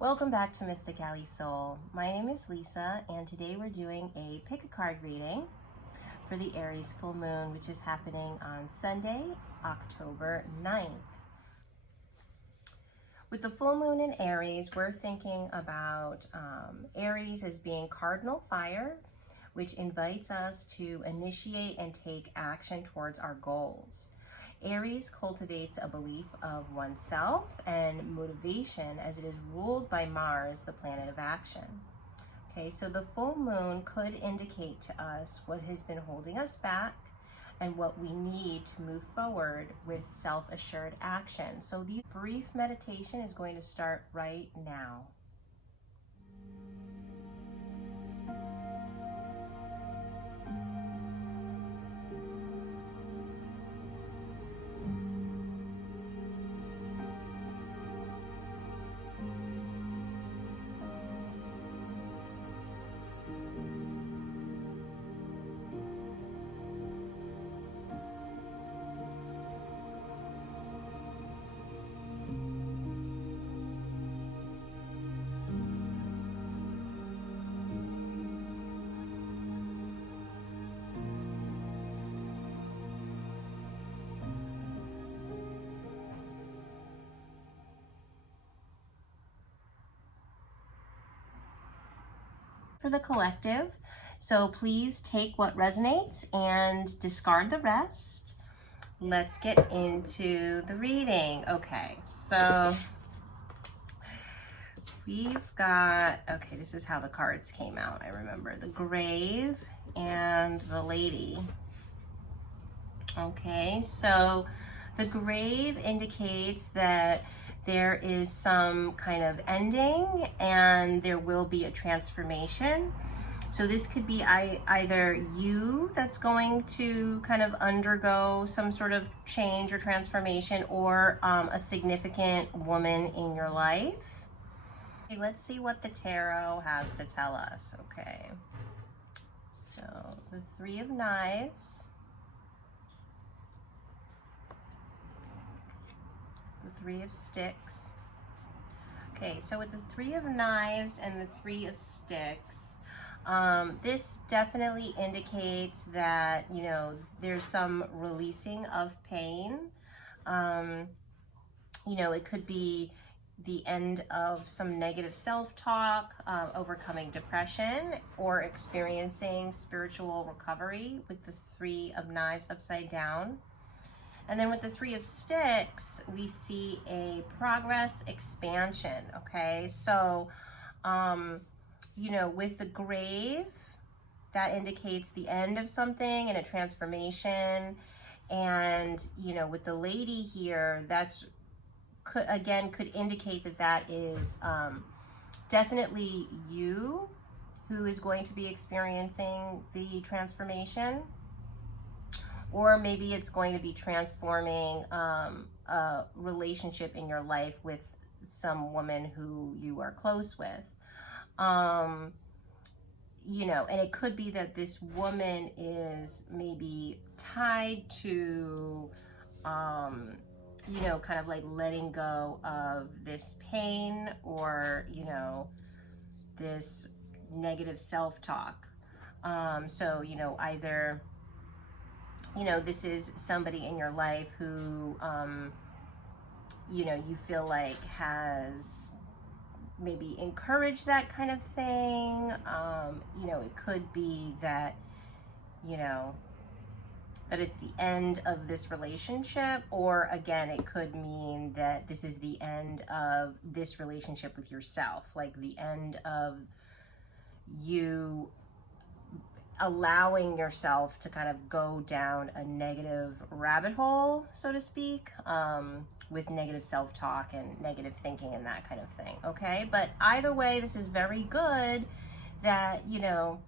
Welcome back to Mystic Alley Soul. My name is Lisa, and today we're doing a pick a card reading for the Aries full moon, which is happening on Sunday, October 9th. With the full moon in Aries, we're thinking about Aries as being cardinal fire, which invites us to initiate and take action towards our goals. Aries cultivates a belief of oneself and motivation as it is ruled by Mars, the planet of action. Okay, so the full moon could indicate to us what has been holding us back and what we need to move forward with self-assured action. So this brief meditation is going to start right now. For the collective, so please take what resonates and discard the rest. Let's get into the reading. Okay, so we've got, okay, this is how the cards came out. I remember the grave and the lady. Okay, so the grave indicates that there is some kind of ending and there will be a transformation. So this could be either you that's going to kind of undergo some sort of change or transformation, or a significant woman in your life. Okay, let's see what the tarot has to tell us. Okay, so the Three of Knives, the Three of Sticks. Okay, so with the Three of Knives and the Three of Sticks, this definitely indicates that, you know, there's some releasing of pain. You know, it could be the end of some negative self-talk, overcoming depression, or experiencing spiritual recovery with the Three of Knives upside down. And then with the Three of Sticks, we see a progress expansion, okay? So, you know, with the grave, that indicates the end of something and a transformation. And, you know, with the lady here, that's, could indicate that that is definitely you who is going to be experiencing the transformation. Or maybe it's going to be transforming a relationship in your life with some woman who you are close with. You know, and it could be that this woman is maybe tied to, you know, kind of like letting go of this pain, or, you know, this negative self-talk. So, you know, either, you know, this is somebody in your life who, you know, you feel like has maybe encouraged that kind of thing. You know, it could be that, you know, that it's the end of this relationship, or again, it could mean that this is the end of this relationship with yourself, like the end of you allowing yourself to kind of go down a negative rabbit hole, so to speak, with negative self-talk and negative thinking and that kind of thing, okay? But either way, this is very good that, you know,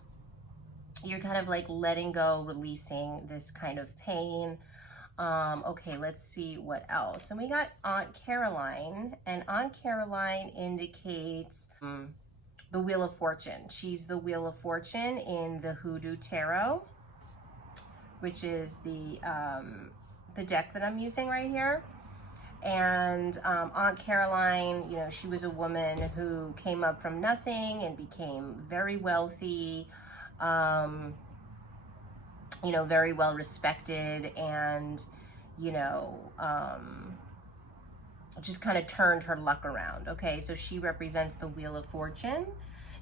you're kind of like letting go, releasing this kind of pain. Okay, let's see what else. And we got Aunt Caroline, and Aunt Caroline indicates the Wheel of Fortune. She's the Wheel of Fortune in the Hoodoo Tarot, which is the deck that I'm using right here. And Aunt Caroline, you know, she was a woman who came up from nothing and became very wealthy, you know, very well respected, and, you know, just kind of turned her luck around. Okay, so she represents the Wheel of Fortune.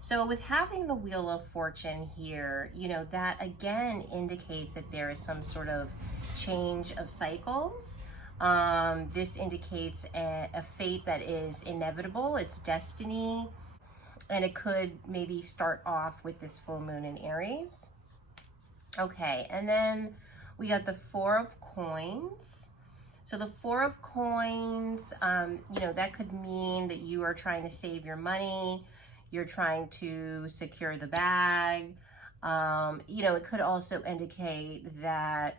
So with having the Wheel of Fortune here, you know, that again indicates that there is some sort of change of cycles. This indicates a fate that is inevitable, it's destiny, and it could maybe start off with this full moon in Aries. Okay, and then we got the Four of Coins. So the Four of Coins, you know, that could mean that you are trying to save your money, you're trying to secure the bag. You know, it could also indicate that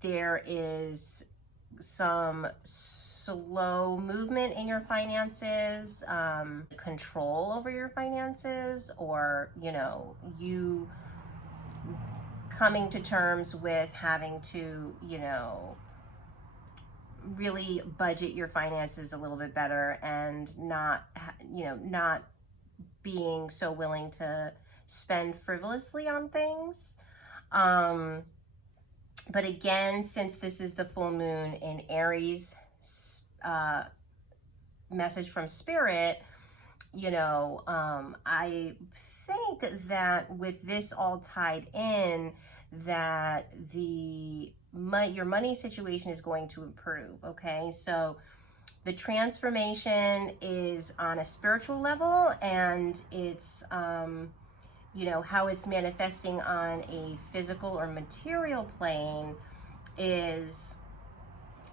there is some slow movement in your finances, control over your finances, or, you know, you coming to terms with having to, you know, really budget your finances a little bit better, and not, you know, not being so willing to spend frivolously on things. But again, since this is the full moon in Aries, message from Spirit, you know, I think that with this all tied in, that your money situation is going to improve. Okay, so the transformation is on a spiritual level, and it's you know, how it's manifesting on a physical or material plane is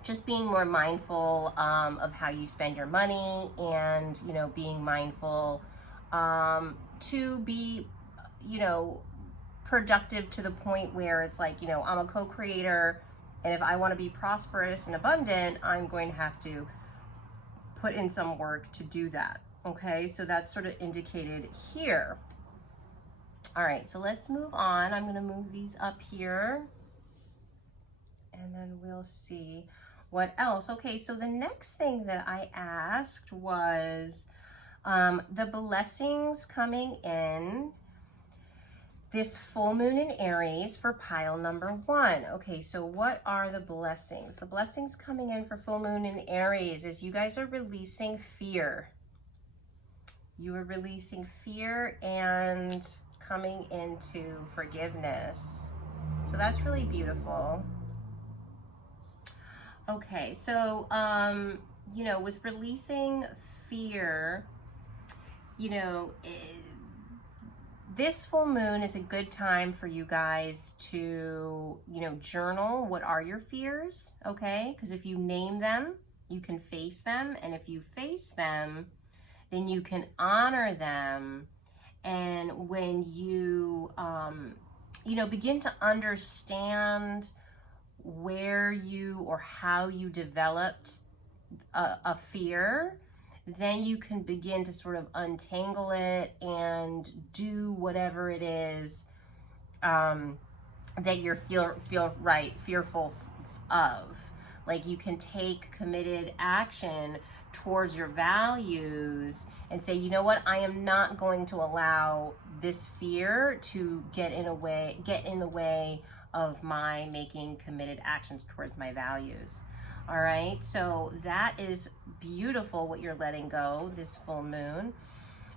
just being more mindful of how you spend your money, and, you know, being mindful to be, you know, productive to the point where it's like, you know, I'm a co-creator, and if I want to be prosperous and abundant, I'm going to have to put in some work to do that. Okay, so that's sort of indicated here. All right, so let's move on. I'm going to move these up here, and then we'll see what else. Okay, so the next thing that I asked was the blessings coming in this full moon in Aries for pile number 1. Okay, so what are the blessings? The blessings coming in for full moon in Aries is you guys are releasing fear. You are releasing fear and coming into forgiveness. So that's really beautiful. Okay, so, you know, with releasing fear, you know, this full moon is a good time for you guys to, you know, journal what are your fears, okay? Because if you name them, you can face them. And if you face them, then you can honor them. And when you, you know, begin to understand where you or how you developed a fear, then you can begin to sort of untangle it and do whatever it is that you're fearful of. Like, you can take committed action towards your values and say, you know what, I am not going to allow this fear to get in the way of my making committed actions towards my values. All right, so that is beautiful what you're letting go this full moon.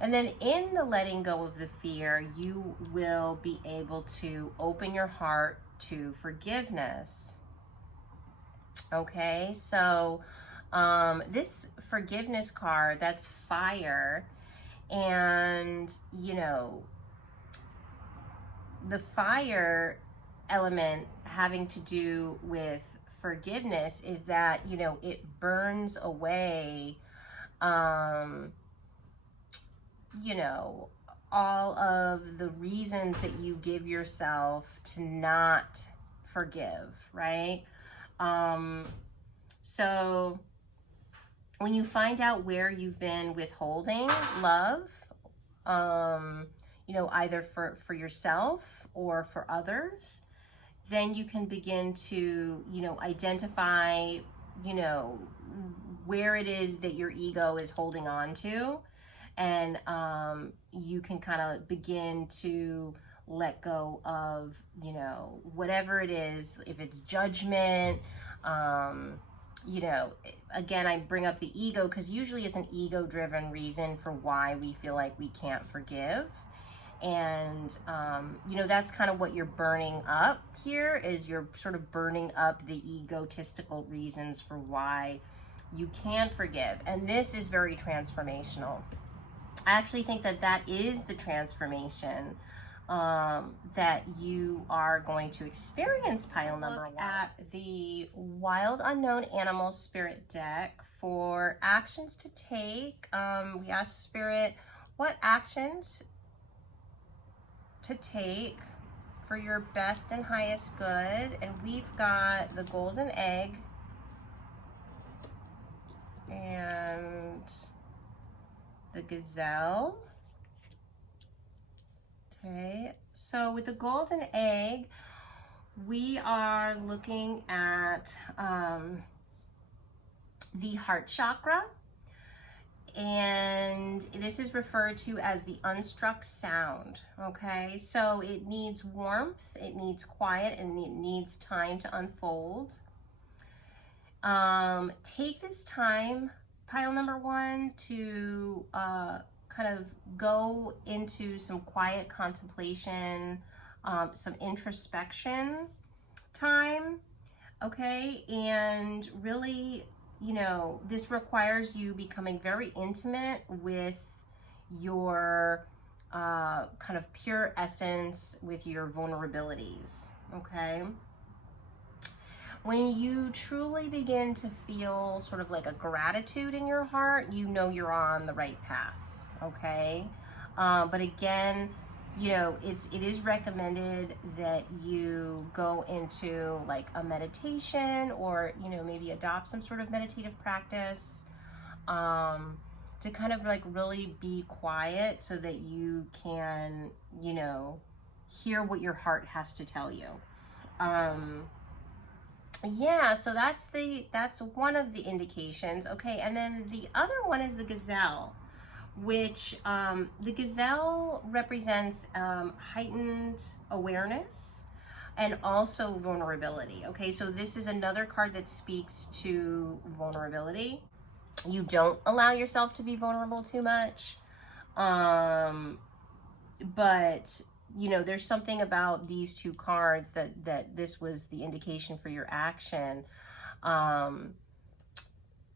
And then in the letting go of the fear, you will be able to open your heart to forgiveness. Okay, so this forgiveness card, that's fire. And, you know, the fire element having to do with forgiveness is that, you know, it burns away, you know, all of the reasons that you give yourself to not forgive, right? So when you find out where you've been withholding love, you know, either for yourself or for others, then you can begin to, you know, identify, you know, where it is that your ego is holding on to. And you can kind of begin to let go of, you know, whatever it is, if it's judgment, you know, again, I bring up the ego because usually it's an ego-driven reason for why we feel like we can't forgive. And, you know, that's kind of what you're burning up here, is you're sort of burning up the egotistical reasons for why you can forgive. And this is very transformational. I actually think that that is the transformation that you are going to experience, pile number one. At the Wild Unknown Animal Spirit deck for actions to take. We asked Spirit, what actions to take for your best and highest good? And we've got the golden egg and the gazelle. Okay, so with the golden egg, we are looking at the heart chakra, and this is referred to as the unstruck sound. Okay, so it needs warmth, it needs quiet, and it needs time to unfold. Take this time, pile number one, to kind of go into some quiet contemplation, some introspection time, okay? And really, you know, this requires you becoming very intimate with your kind of pure essence, with your vulnerabilities, okay? When you truly begin to feel sort of like a gratitude in your heart, you know you're on the right path, okay? But again, you know, it is recommended that you go into like a meditation, or, you know, maybe adopt some sort of meditative practice to kind of like really be quiet so that you can, you know, hear what your heart has to tell you. Yeah, so that's one of the indications. Okay, and then the other one is the gazelle, which the gazelle represents heightened awareness and also vulnerability. Okay, so this is another card that speaks to vulnerability. You don't allow yourself to be vulnerable too much, but you know, there's something about these two cards that this was the indication for your action.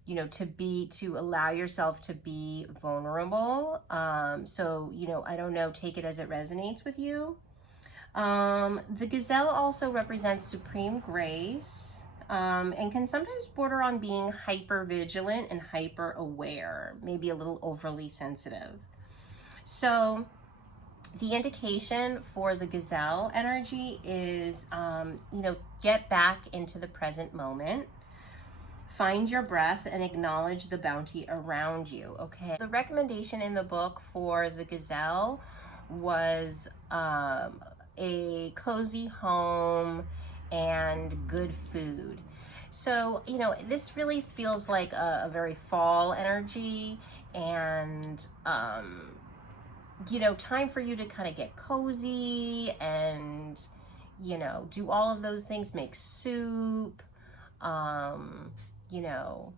You know, to allow yourself to be vulnerable. So, you know, I don't know, take it as it resonates with you. The gazelle also represents supreme grace, and can sometimes border on being hyper vigilant and hyper aware, maybe a little overly sensitive. So the indication for the gazelle energy is, you know, get back into the present moment, find your breath, and acknowledge the bounty around you, okay? The recommendation in the book for the gazelle was a cozy home and good food. So, you know, this really feels like a very fall energy, and you know, time for you to kind of get cozy and, you know, do all of those things, make soup, you know,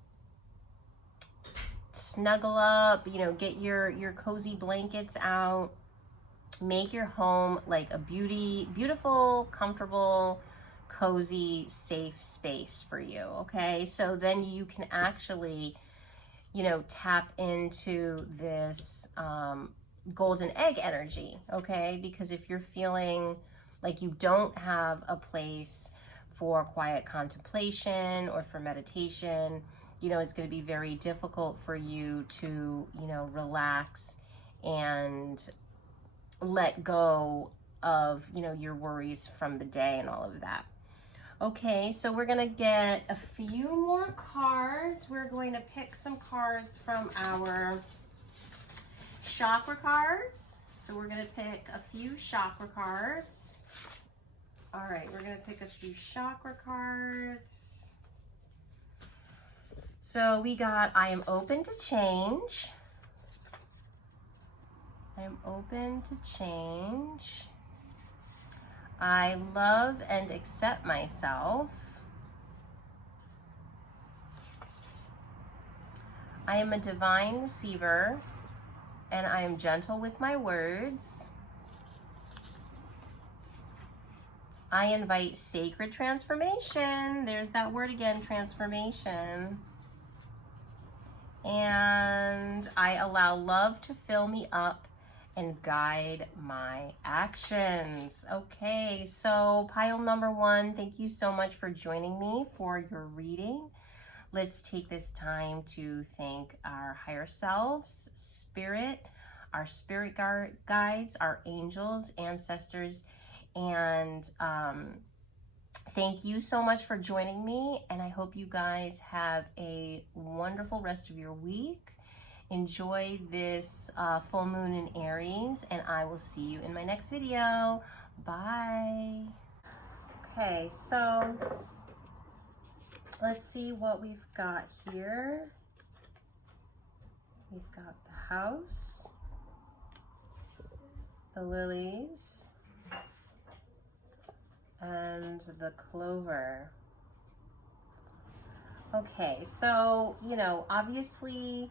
snuggle up, you know, get your cozy blankets out, make your home like a beautiful, comfortable, cozy, safe space for you, okay? So then you can actually, you know, tap into this golden egg energy, okay? Because if you're feeling like you don't have a place for quiet contemplation or for meditation, you know, it's going to be very difficult for you to, you know, relax and let go of, you know, your worries from the day and all of that. Okay, so we're going to get a few more cards. We're going to pick some cards from our chakra cards. So we're going to pick a few chakra cards. All right, we're going to pick a few chakra cards. So we got, I am open to change. I am open to change. I love and accept myself. I am a divine receiver, and I am gentle with my words. I invite sacred transformation. There's that word again, transformation. And I allow love to fill me up and guide my actions. Okay, so pile number one, thank you so much for joining me for your reading. Let's take this time to thank our higher selves, spirit, our spirit guides, our angels, ancestors, and thank you so much for joining me, and I hope you guys have a wonderful rest of your week. Enjoy this full moon in Aries, and I will see you in my next video. Bye. Okay, so let's see what we've got here. We've got the house, the lilies, and the clover. Okay, so, you know, obviously,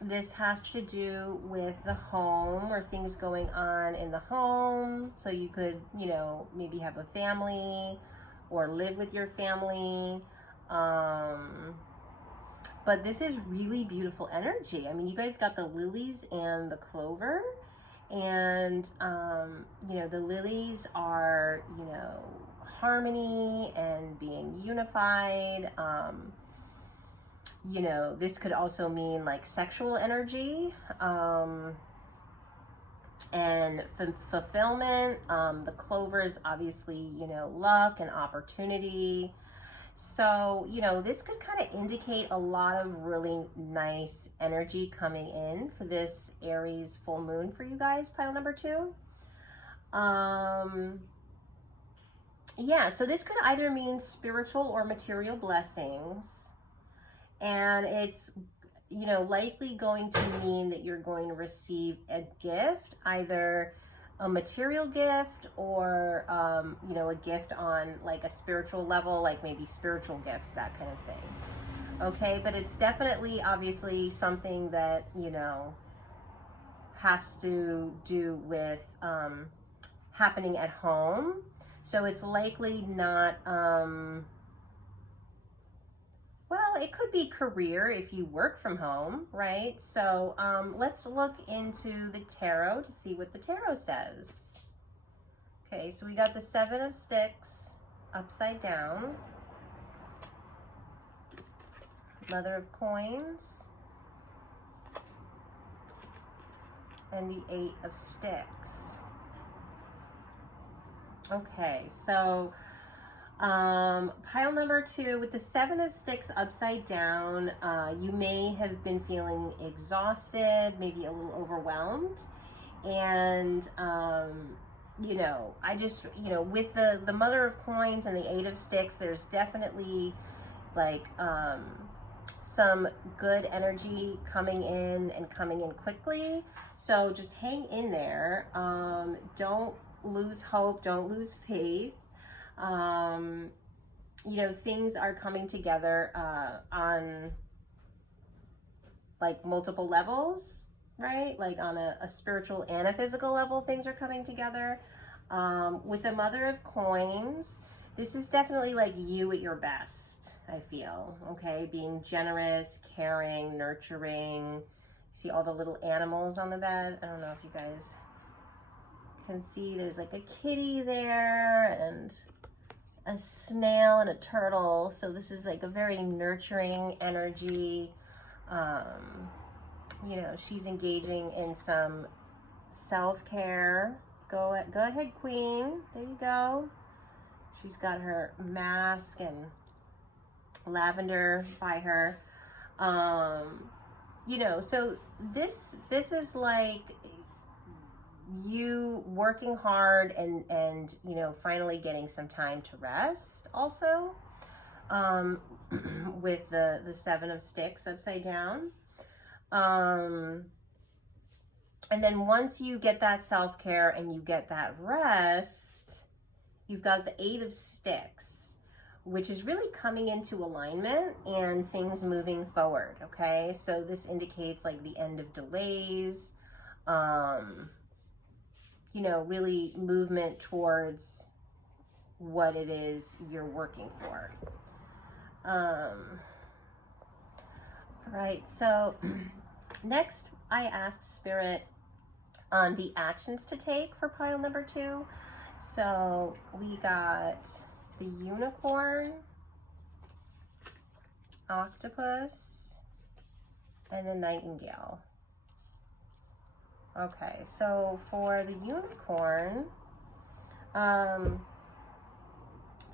this has to do with the home or things going on in the home. So you could, you know, maybe have a family or live with your family. But this is really beautiful energy. I mean, you guys got the lilies and the clover. And, you know, the lilies are, you know, harmony and being unified. You know, this could also mean like sexual energy and fulfillment. The clover is obviously, you know, luck and opportunity. So, you know, this could kind of indicate a lot of really nice energy coming in for this Aries full moon for you guys, pile number two. Yeah, so this could either mean spiritual or material blessings. And it's, you know, likely going to mean that you're going to receive a gift, either a material gift or, you know, a gift on like a spiritual level, like maybe spiritual gifts, that kind of thing. Okay, but it's definitely, obviously, something that, you know, has to do with happening at home. So it's likely not, well, it could be career if you work from home, right? So let's look into the tarot to see what the tarot says. Okay, so we got the 7 of Sticks upside down, Mother of Coins, and the 8 of Sticks. Okay, so pile number 2 with the 7 of Sticks upside down, you may have been feeling exhausted, maybe a little overwhelmed, and you know, I just, you know, with the Mother of Coins and the 8 of Sticks, there's definitely like some good energy coming in and coming in quickly. So just hang in there. Don't lose hope. Don't lose faith. You know, things are coming together on like multiple levels, right? Like on a spiritual and a physical level, things are coming together. With the Mother of Coins, this is definitely like you at your best, I feel, okay? Being generous, caring, nurturing. See all the little animals on the bed? I don't know if you guys can see, there's like a kitty there and a snail and a turtle. So this is like a very nurturing energy. You know, she's engaging in some self-care. Go ahead, Queen. There you go. She's got her mask and lavender by her. You know, so this is like you working hard and you know, finally getting some time to rest also. with the Seven of Sticks upside down. And then once you get that self-care and you get that rest, you've got the Eight of Sticks, which is really coming into alignment and things moving forward, okay? So this indicates like the end of delays, you know, really movement towards what it is you're working for. Right, so next I ask Spirit on the actions to take for pile number 2. So we got the unicorn, octopus, and the nightingale. Okay, so for the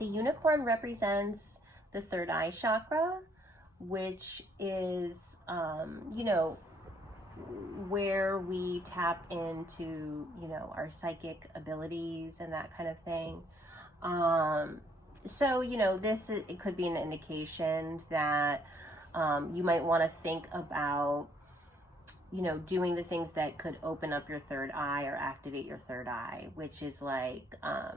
unicorn represents the third eye chakra, which is, you know, where we tap into, you know, our psychic abilities and that kind of thing. So, you know, it could be an indication that you might want to think about, you know, doing the things that could open up your third eye or activate your third eye, which is like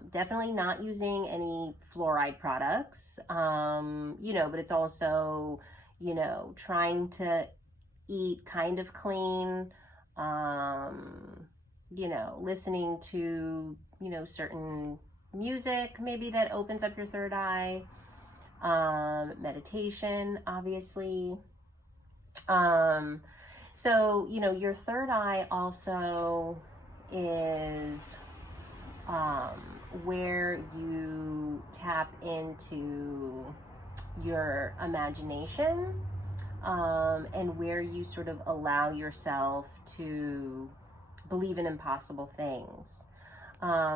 definitely not using any fluoride products, you know, but it's also, you know, trying to eat kind of clean, you know, listening to, you know, certain music maybe that opens up your third eye, meditation, obviously. So, you know, your third eye also is where you tap into your imagination, and where you sort of allow yourself to believe in impossible things.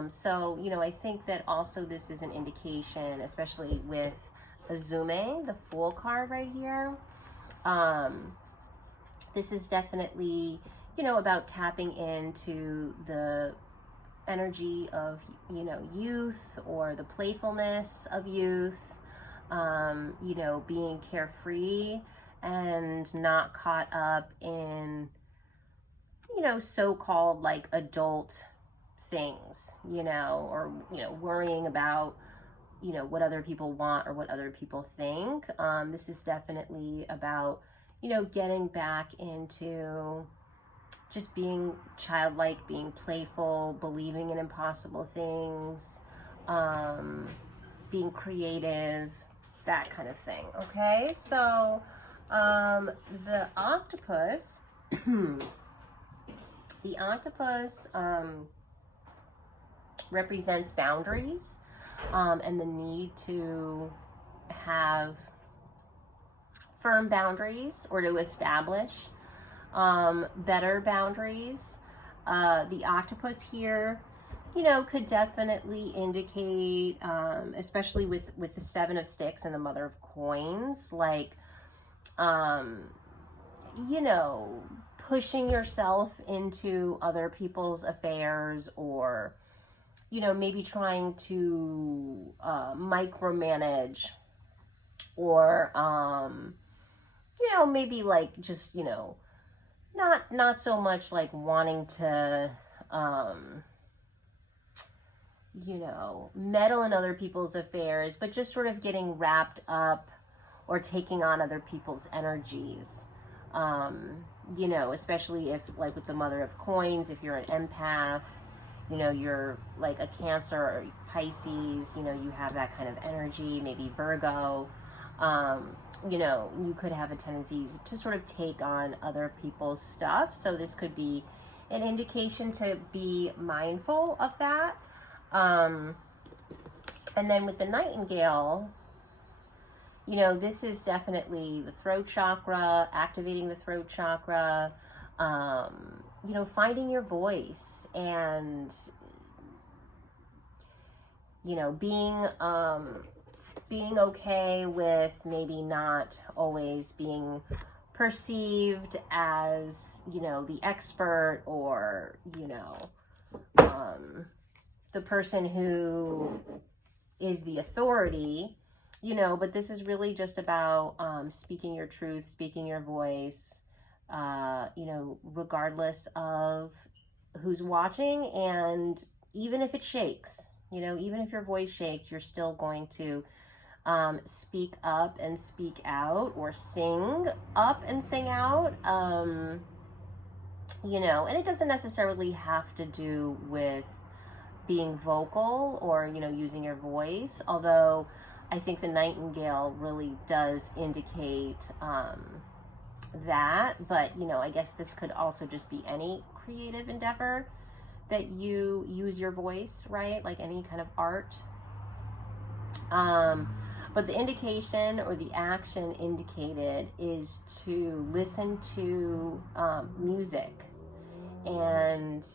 So, you know, I think that also this is an indication, especially with Azume, the Fool card right here. This is definitely, you know, about tapping into the energy of, you know, youth or the playfulness of youth, you know, being carefree and not caught up in, you know, so-called like adult things, you know, or, you know, worrying about, you know, what other people want or what other people think. This is definitely about, you know, getting back into just being childlike, being playful, believing in impossible things, being creative, that kind of thing. Okay, so the octopus, the octopus represents boundaries, and the need to have firm boundaries or to establish better boundaries. The octopus here, you know, could definitely indicate, especially with the Seven of Sticks and the Mother of Coins, like, you know, pushing yourself into other people's affairs, or, you know, maybe trying to micromanage, or, you know, maybe like just, you know, not so much like wanting to, you know, meddle in other people's affairs, but just sort of getting wrapped up or taking on other people's energies. You know, especially if, like with the Mother of Coins, if you're an empath, you know, you're like a Cancer or Pisces, you know, you have that kind of energy, maybe Virgo, you know, you could have a tendency to sort of take on other people's stuff. So this could be an indication to be mindful of that. And then with the nightingale, you know, this is definitely the throat chakra, activating the throat chakra, you know, finding your voice and, you know, being okay with maybe not always being perceived as, you know, the expert, or, you know, the person who is the authority, you know, but this is really just about speaking your truth, speaking your voice, you know, regardless of who's watching. And even if it shakes, you know, even if your voice shakes, you're still going to speak up and speak out, or sing up and sing out. You know, and it doesn't necessarily have to do with being vocal or, you know, using your voice, although I think the nightingale really does indicate that. But, you know, I guess this could also just be any creative endeavor that you use your voice, right? Like any kind of art. But the indication or the action indicated is to listen to music. And,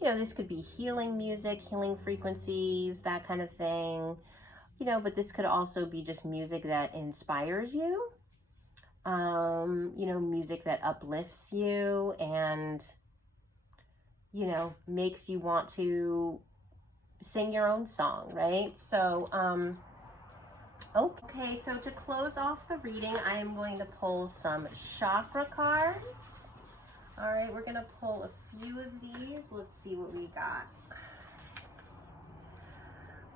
you know, this could be healing music, healing frequencies, that kind of thing. You know, but this could also be just music that inspires you. You know, music that uplifts you and, you know, makes you want to sing your own song, right? So, okay, so to close off the reading, I am going to pull some chakra cards. All right, we're going to pull a few of these. Let's see what we got.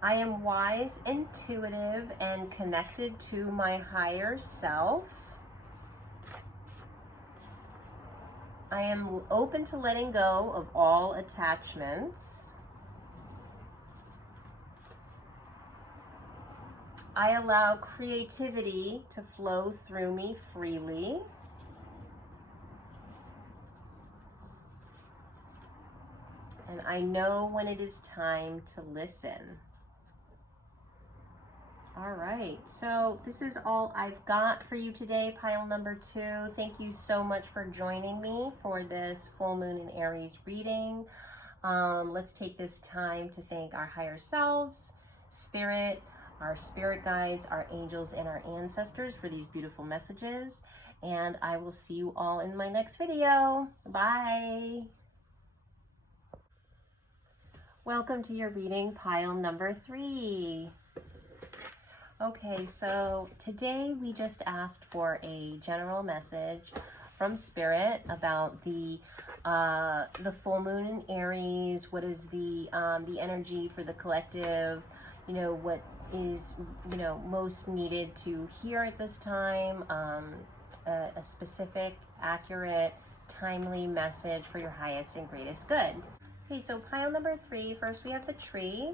I am wise, intuitive, and connected to my higher self. I am open to letting go of all attachments. I allow creativity to flow through me freely. And I know when it is time to listen. All right, so this is all I've got for you today, pile number 2. Thank you so much for joining me for this full moon in Aries reading. Let's take this time to thank our higher selves, spirit, our spirit guides, our angels, and our ancestors for these beautiful messages. And I will see you all in my next video. Bye. Welcome to your reading, pile number 3. Okay, so today we just asked for a general message from Spirit about the full moon in Aries. What is the energy for the collective? You know, what is, you know, most needed to hear at this time? A specific, accurate, timely message for your highest and greatest good. Okay, so pile number 3. First, we have the tree.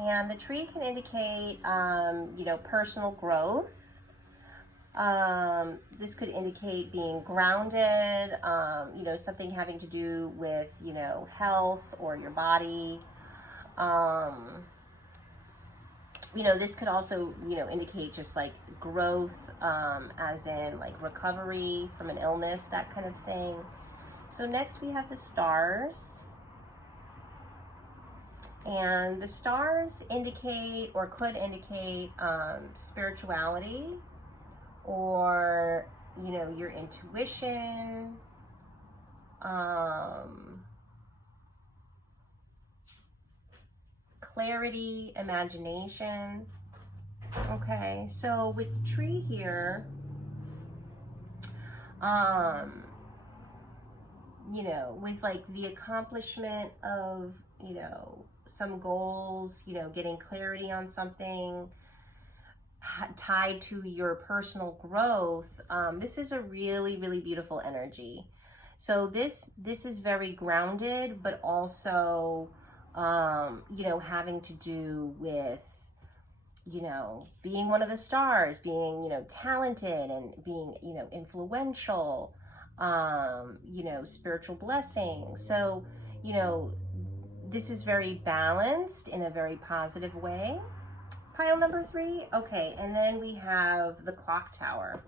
And the tree can indicate, you know, personal growth. This could indicate being grounded, you know, something having to do with, you know, health or your body. You know, this could also, you know, indicate just like growth, as in like recovery from an illness, that kind of thing. So next we have the stars. And the stars indicate or could indicate spirituality, or, you know, your intuition, clarity, imagination. Okay, so with the tree here, you know, with like the accomplishment of, you know, some goals, you know, getting clarity on something tied to your personal growth, this is a really, really beautiful energy. So this is very grounded, but also, you know, having to do with, you know, being one of the stars, being, you know, talented and being, you know, influential, you know, spiritual blessings. So, you know, this is very balanced in a very positive way. Pile number 3. Okay, and then we have the clock tower.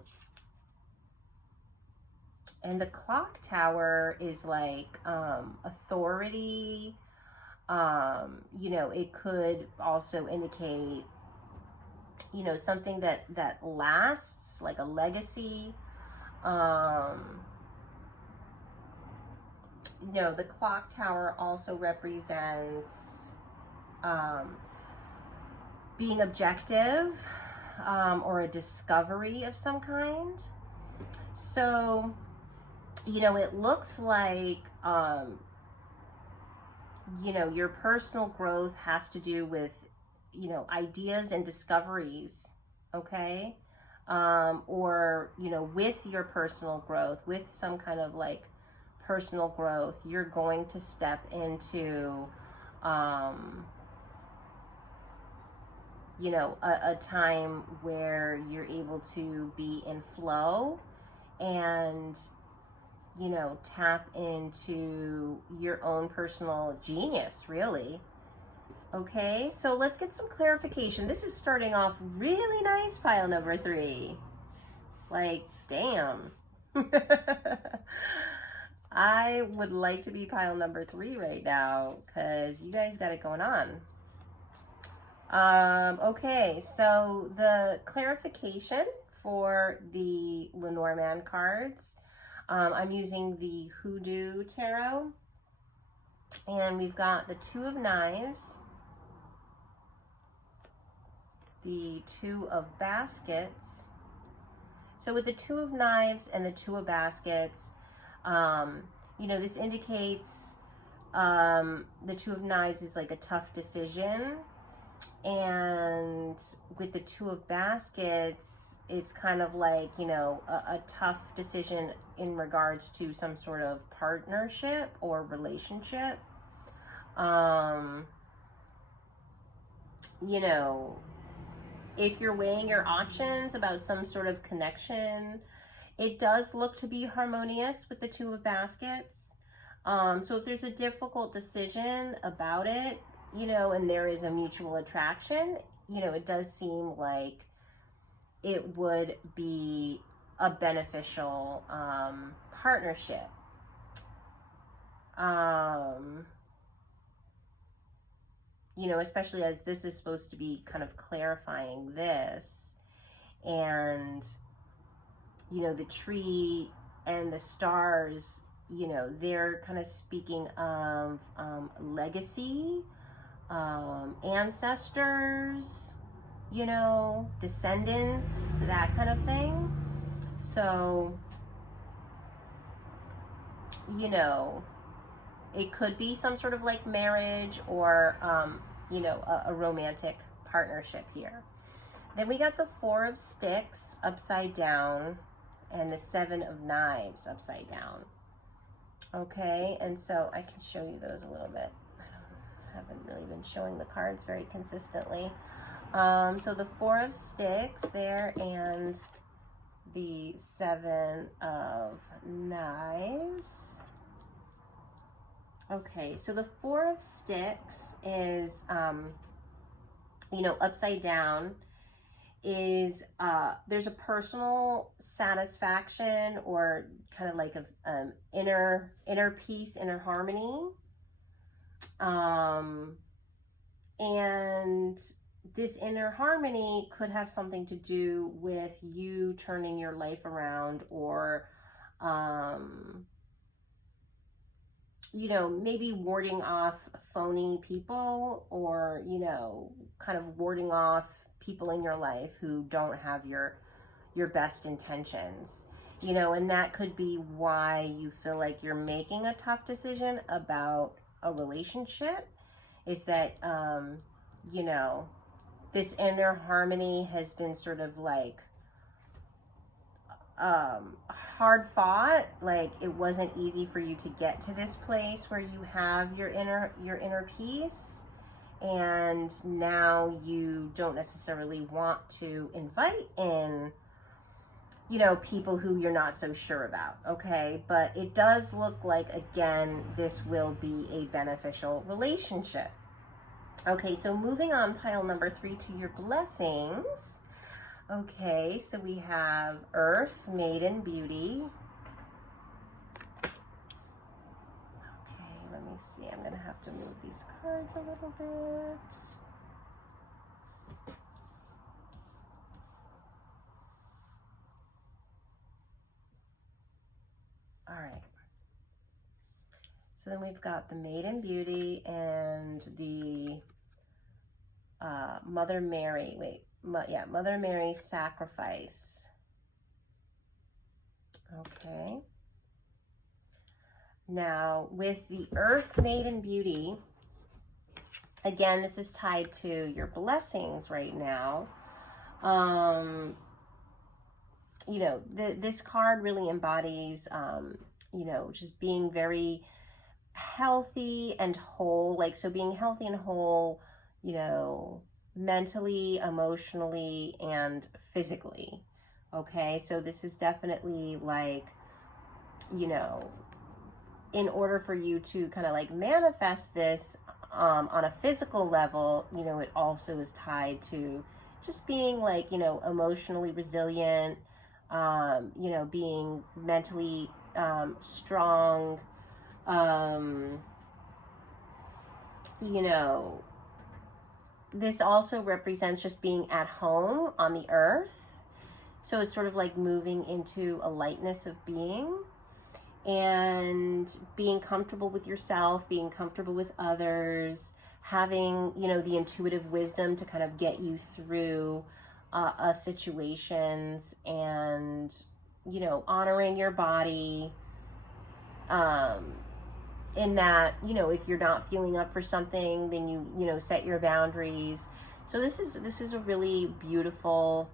And the clock tower is like authority. You know, it could also indicate, you know, something that lasts, like a legacy. You know, the clock tower also represents being objective, or a discovery of some kind. So, you know, it looks like, you know, your personal growth has to do with, you know, ideas and discoveries, okay? Or, you know, with your personal growth, with some kind of like personal growth, you're going to step into, you know, a time where you're able to be in flow and, you know, tap into your own personal genius, really. Okay, so let's get some clarification. This is starting off really nice, pile number 3. Like, damn. I would like to be pile number 3 right now because you guys got it going on. Okay, so the clarification for the Lenormand cards, I'm using the Hoodoo Tarot, and we've got the Two of Knives, the Two of Baskets. So with the Two of Knives and the Two of Baskets, you know, this indicates the Two of Knives is like a tough decision. And with the Two of Baskets, it's kind of like, you know, a tough decision in regards to some sort of partnership or relationship. You know, if you're weighing your options about some sort of connection, it does look to be harmonious with the Two of Baskets. So if there's a difficult decision about it, you know, and there is a mutual attraction, you know, it does seem like it would be a beneficial partnership. You know, especially as this is supposed to be kind of clarifying this. And, you know, the tree and the stars, you know, they're kind of speaking of legacy, ancestors, you know, descendants, that kind of thing. So, you know, it could be some sort of like marriage or, you know, a romantic partnership here. Then we got the Four of Sticks upside down and the Seven of Knives upside down. Okay, and so I can show you those a little bit. I haven't really been showing the cards very consistently. So the Four of Sticks there and the Seven of Knives. Okay, so the Four of Sticks is, you know, upside down is, there's a personal satisfaction or kind of like a inner peace, inner harmony. And this inner harmony could have something to do with you turning your life around or, you know, maybe warding off phony people or, you know, kind of warding off people in your life who don't have your best intentions, you know, and that could be why you feel like you're making a tough decision about a relationship, is that, you know, this inner harmony has been sort of like hard fought. Like it wasn't easy for you to get to this place where you have your inner peace, and now you don't necessarily want to invite in, you know, people who you're not so sure about. Okay, but it does look like, again, this will be a beneficial relationship. Okay, so moving on, pile number 3, to your blessings. Okay, so we have Earth, Maiden, Beauty. Okay, let me see. I'm going to have to move these cards a little bit. All right. So then we've got the Maiden, Beauty and the Mother Mary, Mother Mary sacrifice. Okay. Now, with the Earth Maiden Beauty, again, this is tied to your blessings right now. This card really embodies, just being very healthy and whole. Like, so being healthy and whole, mentally, emotionally, and physically. Okay, so this is definitely like, in order for you to kind of like manifest this on a physical level, it also is tied to just being like, emotionally resilient, being mentally strong, this also represents just being at home on the earth. So it's sort of like moving into a lightness of being and being comfortable with yourself, being comfortable with others, having, the intuitive wisdom to kind of get you through situations, and, honoring your body, in that, if you're not feeling up for something, then you set your boundaries. So this is a really beautiful,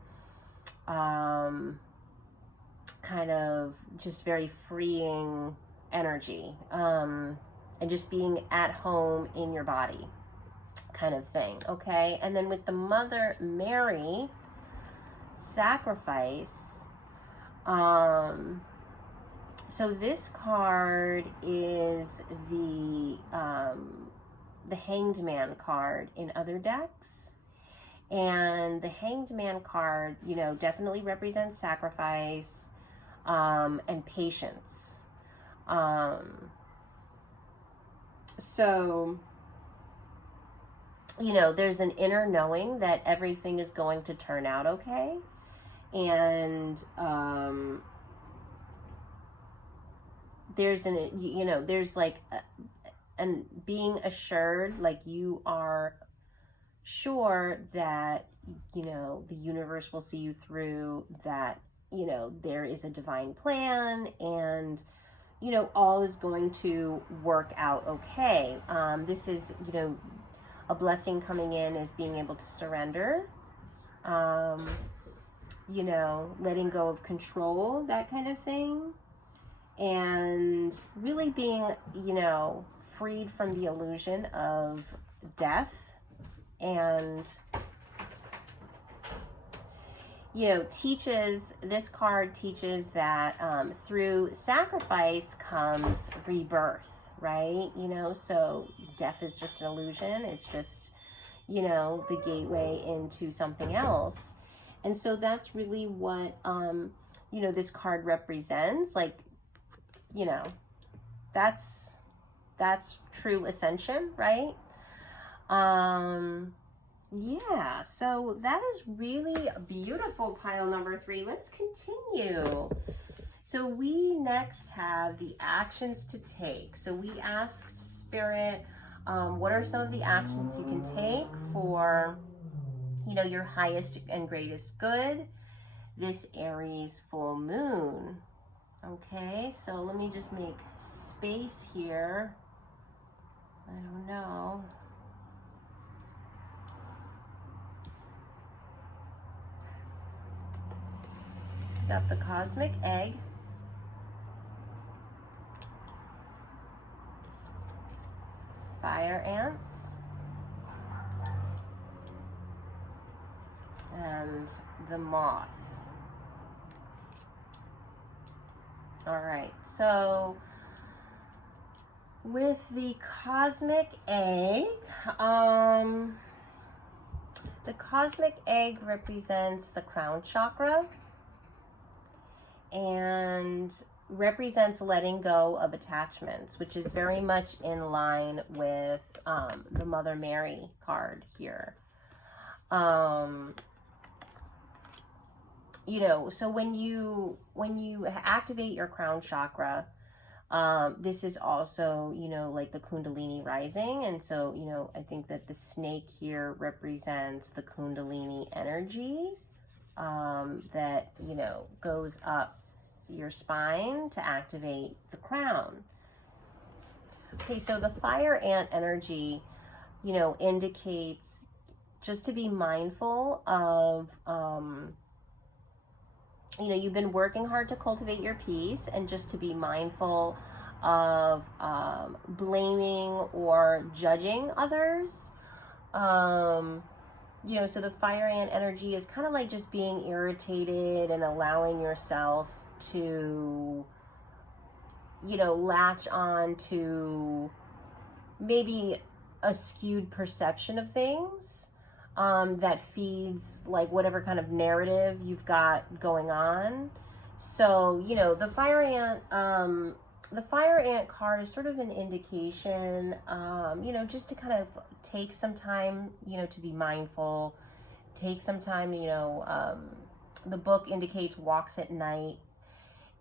kind of just very freeing energy, and just being at home in your body kind of thing. Okay. And then with the Mother Mary sacrifice, so this card is the Hanged Man card in other decks. And the Hanged Man card, definitely represents sacrifice, and patience. So, there's an inner knowing that everything is going to turn out okay. And, there's like, and being assured, like you are sure that, the universe will see you through, that, there is a divine plan, and, all is going to work out okay. This is, a blessing coming in is being able to surrender, letting go of control, that kind of thing. And really being, freed from the illusion of death, and, this card teaches that through sacrifice comes rebirth, right? So death is just an illusion. It's just, the gateway into something else. And so that's really what, this card represents. Like, that's true ascension, right? Yeah, so that is really beautiful, pile number 3. Let's continue. So we next have the actions to take. So we asked Spirit, what are some of the actions you can take for, your highest and greatest good this Aries full moon? Okay, so let me just make space here. I don't know. Got the cosmic egg. Fire ants. And the moth. All right, so with the cosmic egg, the cosmic egg represents the crown chakra and represents letting go of attachments, which is very much in line with the Mother Mary card here. So when you activate your crown chakra, This is also, you know, like the Kundalini rising. And so, you know, I think that the snake here represents the Kundalini energy that, you know, goes up your spine to activate the crown. Okay, so the fire ant energy, you know, indicates just to be mindful of, you know, you've been working hard to cultivate your peace, and just to be mindful of blaming or judging others. You know, so the fire ant energy is kind of like just being irritated and allowing yourself to, you know, latch on to maybe a skewed perception of things that feeds like whatever kind of narrative you've got going on. So, you know, the fire ant card is sort of an indication, you know, just to kind of take some time, you know, to be mindful, take some time, you know, the book indicates walks at night,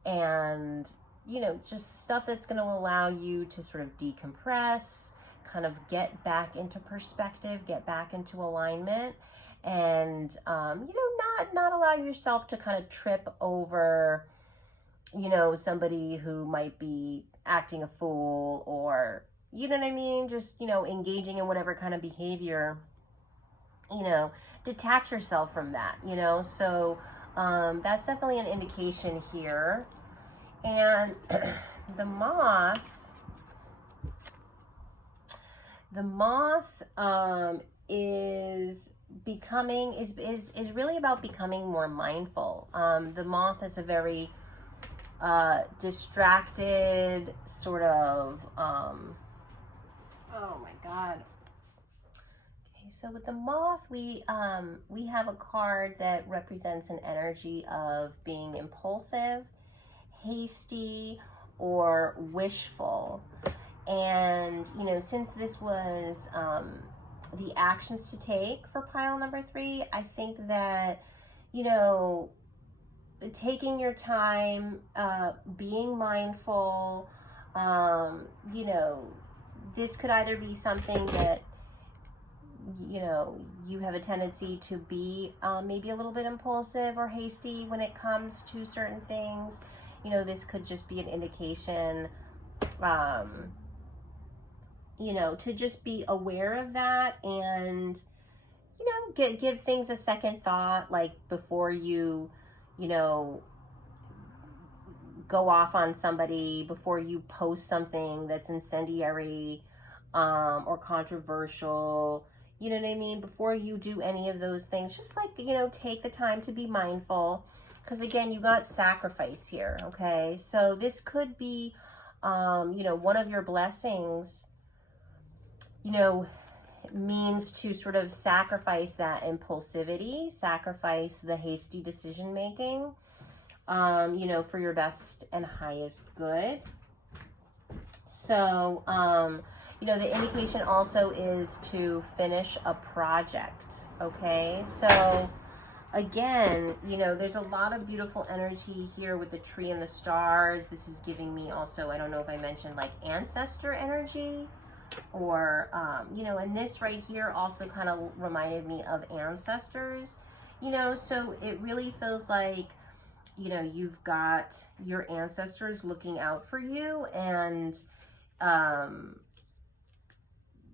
and, you know, just stuff that's going to allow you to sort of decompress, kind of get back into perspective, get back into alignment, and, you know, not allow yourself to kind of trip over, you know, somebody who might be acting a fool, or, you know what I mean? Just, you know, engaging in whatever kind of behavior, you know, detach yourself from that, you know? So that's definitely an indication here. And the moth is becoming, is really about becoming more mindful. The moth is a very distracted sort of, oh my God. Okay, so with the moth, we have a card that represents an energy of being impulsive, hasty, or wishful. And, you know, since this was the actions to take for pile number 3, I think that, you know, taking your time, being mindful, you know, this could either be something that, you know, you have a tendency to be maybe a little bit impulsive or hasty when it comes to certain things. You know, this could just be an indication, you know, to just be aware of that, and, you know, give things a second thought, like before you, you know, go off on somebody, before you post something that's incendiary or controversial. You know what I mean? Before you do any of those things, just like, you know, take the time to be mindful. Because again, you got sacrifice here, okay? So this could be, you know, one of your blessings, you know, means to sort of sacrifice that impulsivity, sacrifice the hasty decision making, you know, for your best and highest good. So, you know, the indication also is to finish a project, okay? So, again, you know, there's a lot of beautiful energy here with the tree and the stars. This is giving me also, I don't know if I mentioned, like ancestor energy, or, you know, and this right here also kind of reminded me of ancestors, you know, so it really feels like, you know, you've got your ancestors looking out for you, and,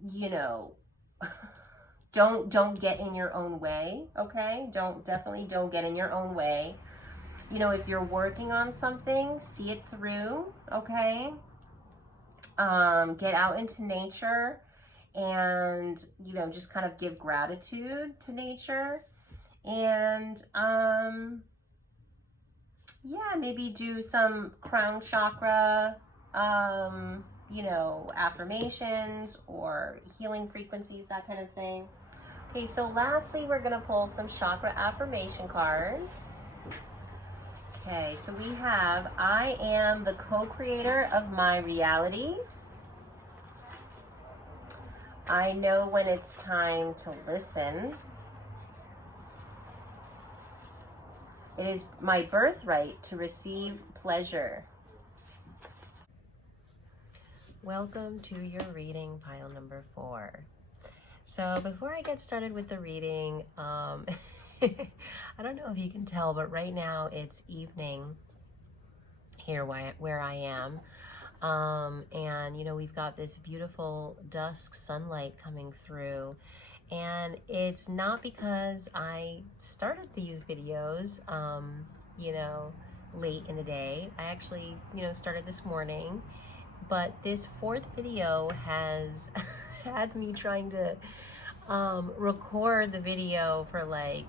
you know, don't get in your own way, okay? Definitely don't get in your own way. You know, if you're working on something, see it through, okay? Get out into nature and, you know, just kind of give gratitude to nature. And, yeah, maybe do some crown chakra, you know, affirmations or healing frequencies, that kind of thing. Okay, so lastly, we're going to pull some chakra affirmation cards. Okay, so we have, I am the co-creator of my reality. I know when it's time to listen. It is my birthright to receive pleasure. Welcome to your reading, pile number 4. So before I get started with the reading, I don't know if you can tell, but right now it's evening here where I am. And you know, we've got this beautiful dusk sunlight coming through, and it's not because I started these videos, you know, late in the day. I actually, you know, started this morning, but this 4th video has had me trying to record the video for like,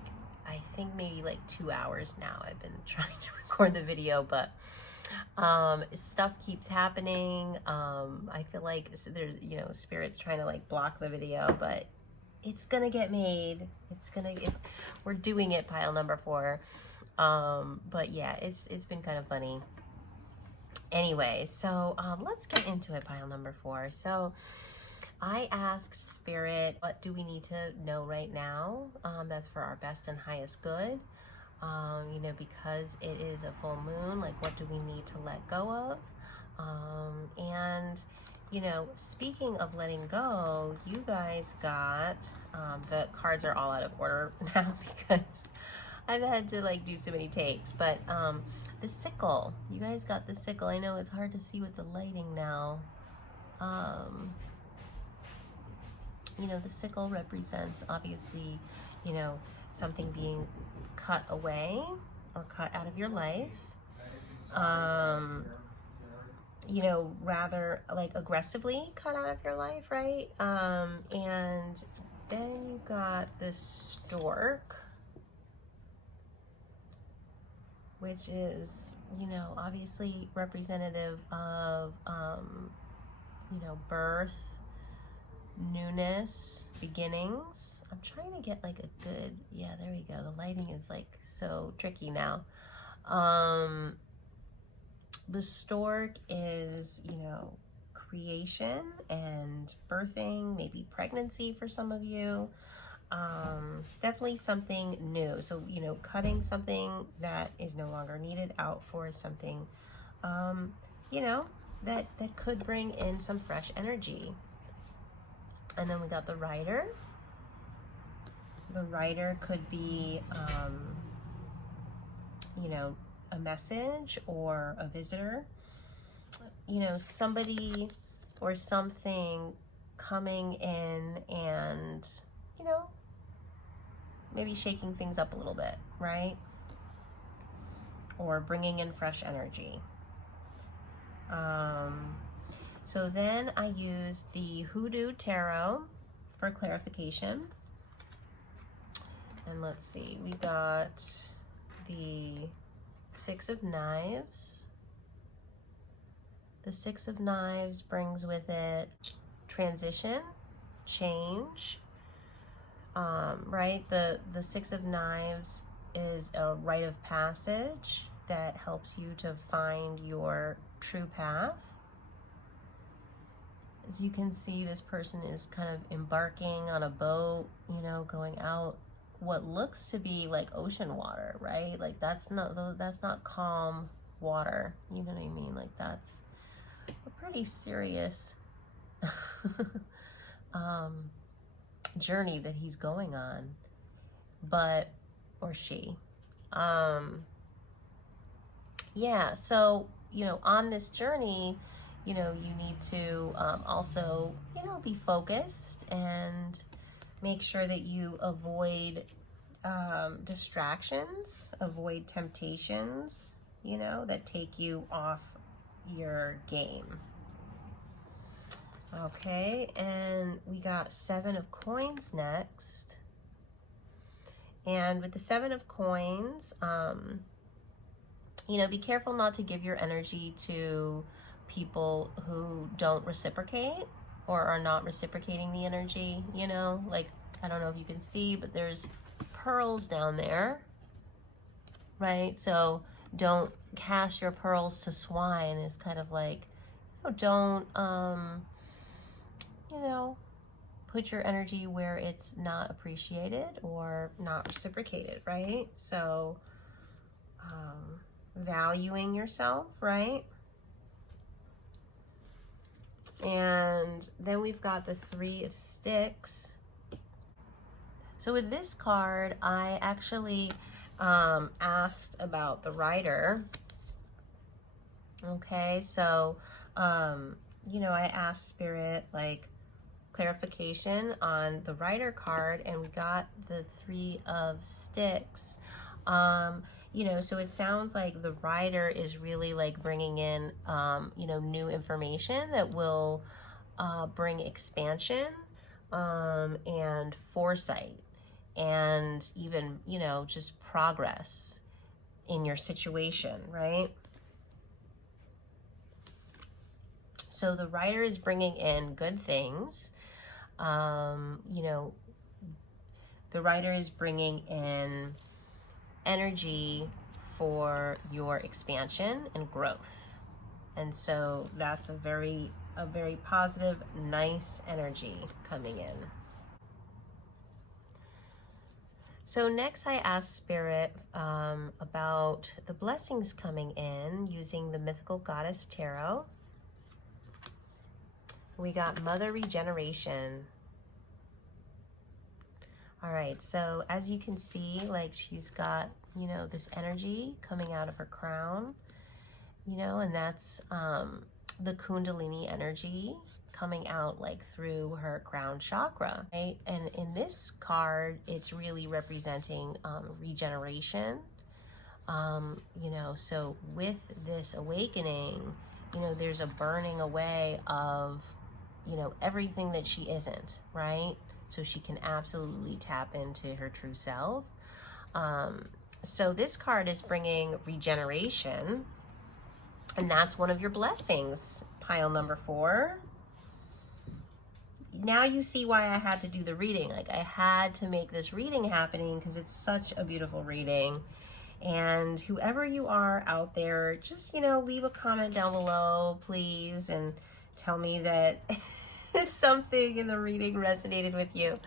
I think maybe like 2 hours now. I've been trying to record the video, but stuff keeps happening. I feel like there's, you know, spirit's trying to like block the video, but it's gonna get made. We're doing it, pile number 4. But yeah, it's been kind of funny. Anyway, so let's get into it, pile number 4. So I asked Spirit, what do we need to know right now? That's for our best and highest good. You know, because it is a full moon, like what do we need to let go of? And, you know, speaking of letting go, you guys got, the cards are all out of order now because I've had to like do so many takes, but the sickle, you guys got the sickle. I know it's hard to see with the lighting now. You know, the sickle represents obviously, you know, something being cut away or cut out of your life. You know, rather like aggressively cut out of your life, right? And then you got the stork, which is, you know, obviously representative of, you know, birth, newness, beginnings. I'm trying to get like a good, yeah, there we go. The lighting is like so tricky now. The stork is, you know, creation and birthing, maybe pregnancy for some of you. Definitely something new. So, you know, cutting something that is no longer needed out for something, you know, that could bring in some fresh energy. And then we got the rider. The rider could be, you know, a message or a visitor. You know, somebody or something coming in and, you know, maybe shaking things up a little bit, right? Or bringing in fresh energy. So then I use the Hoodoo Tarot for clarification. And let's see, we got the 6 of Knives. The 6 of Knives brings with it transition, change, right? The 6 of Knives is a rite of passage that helps you to find your true path. As you can see, this person is kind of embarking on a boat, you know, going out what looks to be like ocean water, right? Like that's not calm water, you know what I mean? Like that's a pretty serious journey that he's going on, but, or she. Yeah, so, you know, on this journey, you know, you need to also, you know, be focused and make sure that you avoid distractions, avoid temptations, you know, that take you off your game. Okay, and we got 7 of Coins next. And with the 7 of Coins, you know, be careful not to give your energy to people who don't reciprocate or are not reciprocating the energy, you know, like, I don't know if you can see, but there's pearls down there, right? So don't cast your pearls to swine is kind of like, you know, don't, you know, put your energy where it's not appreciated or not reciprocated, right? So, valuing yourself, right? And then we've got the Three of Sticks. So with this card, I actually asked about the rider. Okay, so, you know, I asked Spirit, like, clarification on the rider card, and we got the Three of Sticks. You know, so it sounds like the rider is really like bringing in, you know, new information that will bring expansion and foresight and even, you know, just progress in your situation, right? So the rider is bringing in good things. You know, the rider is bringing in energy for your expansion and growth. And so that's a very positive, nice energy coming in. So next I asked Spirit about the blessings coming in using the Mythical Goddess Tarot. We got Mother Regeneration. All right, so as you can see, like she's got, you know, this energy coming out of her crown, you know, and that's the Kundalini energy coming out like through her crown chakra, right? And in this card, it's really representing regeneration. You know, so with this awakening, you know, there's a burning away of, you know, everything that she isn't, right? So she can absolutely tap into her true self. So this card is bringing regeneration, and that's one of your blessings, pile number 4. Now you see why I had to do the reading. Like I had to make this reading happening because it's such a beautiful reading. And whoever you are out there, just, you know, leave a comment down below, please, and tell me that something in the reading resonated with you.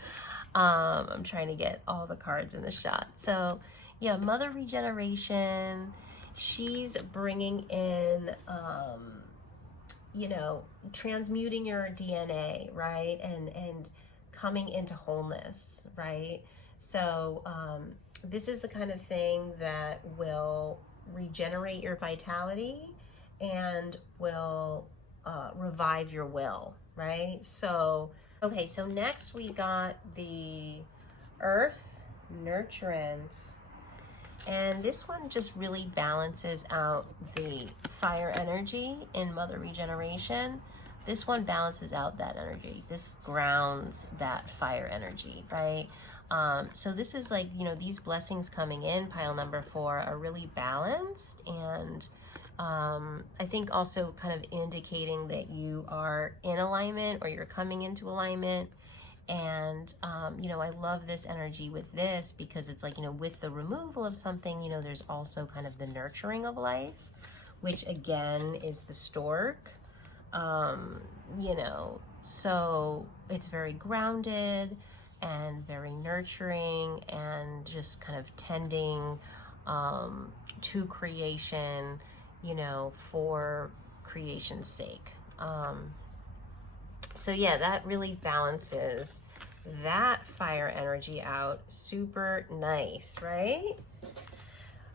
I'm trying to get all the cards in the shot. So yeah, Mother Regeneration, she's bringing in, you know, transmuting your DNA, right? And coming into wholeness, right? So this is the kind of thing that will regenerate your vitality and will revive your will, right? So, okay, so next we got the Earth Nurturance. And this one just really balances out the fire energy in Mother Regeneration. This one balances out that energy. This grounds that fire energy, right? So this is like, you know, these blessings coming in, pile number 4, are really balanced, and I think also kind of indicating that you are in alignment or you're coming into alignment. And, you know, I love this energy with this because it's like, you know, with the removal of something, you know, there's also kind of the nurturing of life, which again is the stork, you know, so it's very grounded and very nurturing and just kind of tending to creation, you know, for creation's sake. So yeah, that really balances that fire energy out. Super nice, right?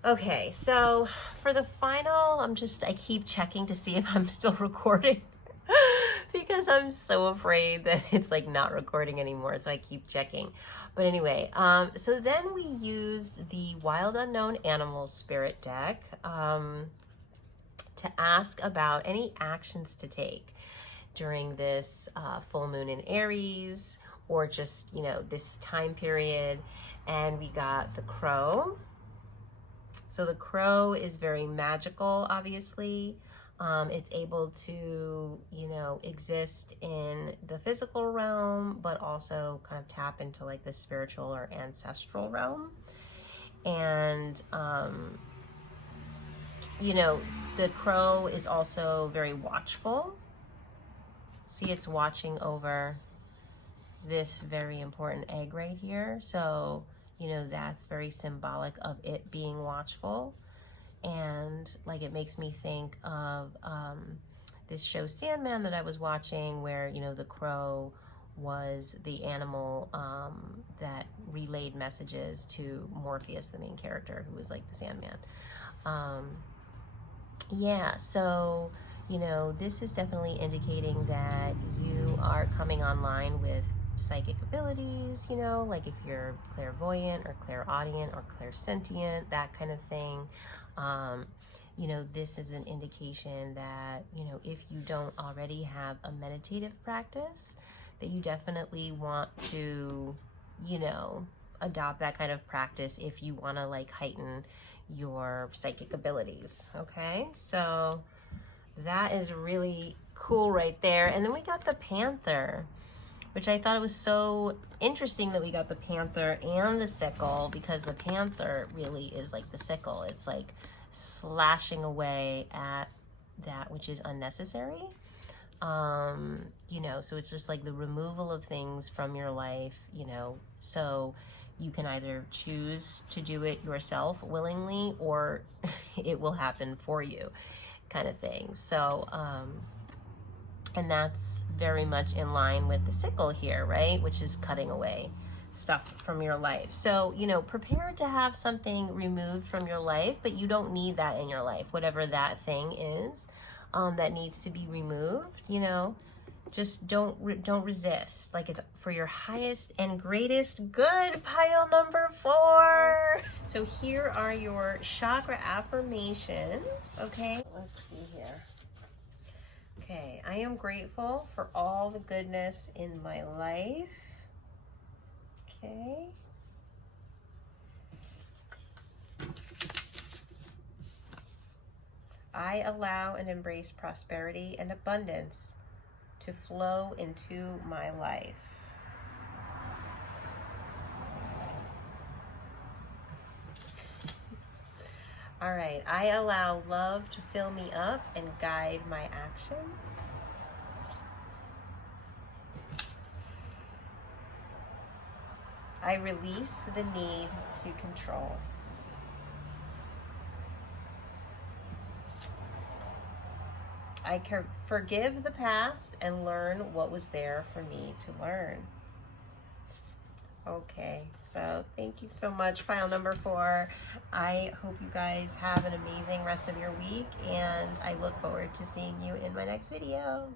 Okay, so for the final, I keep checking to see if I'm still recording because I'm so afraid that it's like not recording anymore. So I keep checking. But anyway, so then we used the Wild Unknown Animals Spirit deck to ask about any actions to take during this full moon in Aries, or just, you know, this time period. And we got the Crow. So the Crow is very magical, obviously. It's able to, you know, exist in the physical realm, but also kind of tap into like the spiritual or ancestral realm. And, you know, the Crow is also very watchful. See, it's watching over this very important egg right here. So, you know, that's very symbolic of it being watchful. And like, it makes me think of this show Sandman that I was watching, where, you know, the crow was the animal that relayed messages to Morpheus, the main character, who was like the Sandman. Yeah, so, you know, this is definitely indicating that you are coming online with psychic abilities, you know, like if you're clairvoyant or clairaudient or clairsentient, that kind of thing. You know, this is an indication that, you know, if you don't already have a meditative practice, that you definitely want to, you know, adopt that kind of practice if you want to like heighten your psychic abilities. Okay, so that is really cool right there. And then we got the panther, which I thought it was so interesting that we got the panther and the sickle, because the panther really is like the sickle. It's like slashing away at that which is unnecessary. You know, so it's just like the removal of things from your life, you know, so you can either choose to do it yourself willingly, or it will happen for you, kind of thing. So, and that's very much in line with the sickle here, right? Which is cutting away stuff from your life. So, you know, prepare to have something removed from your life, but you don't need that in your life, whatever that thing is that needs to be removed, you know. Just don't resist. Like, it's for your highest and greatest good, pile number 4. So here are your chakra affirmations, okay? Let's see here. Okay, I am grateful for all the goodness in my life. Okay. I allow and embrace prosperity and abundance to flow into my life. All right, I allow love to fill me up and guide my actions. I release the need to control. I can forgive the past and learn what was there for me to learn. Okay, so thank you so much, pile number 4. I hope you guys have an amazing rest of your week, and I look forward to seeing you in my next video.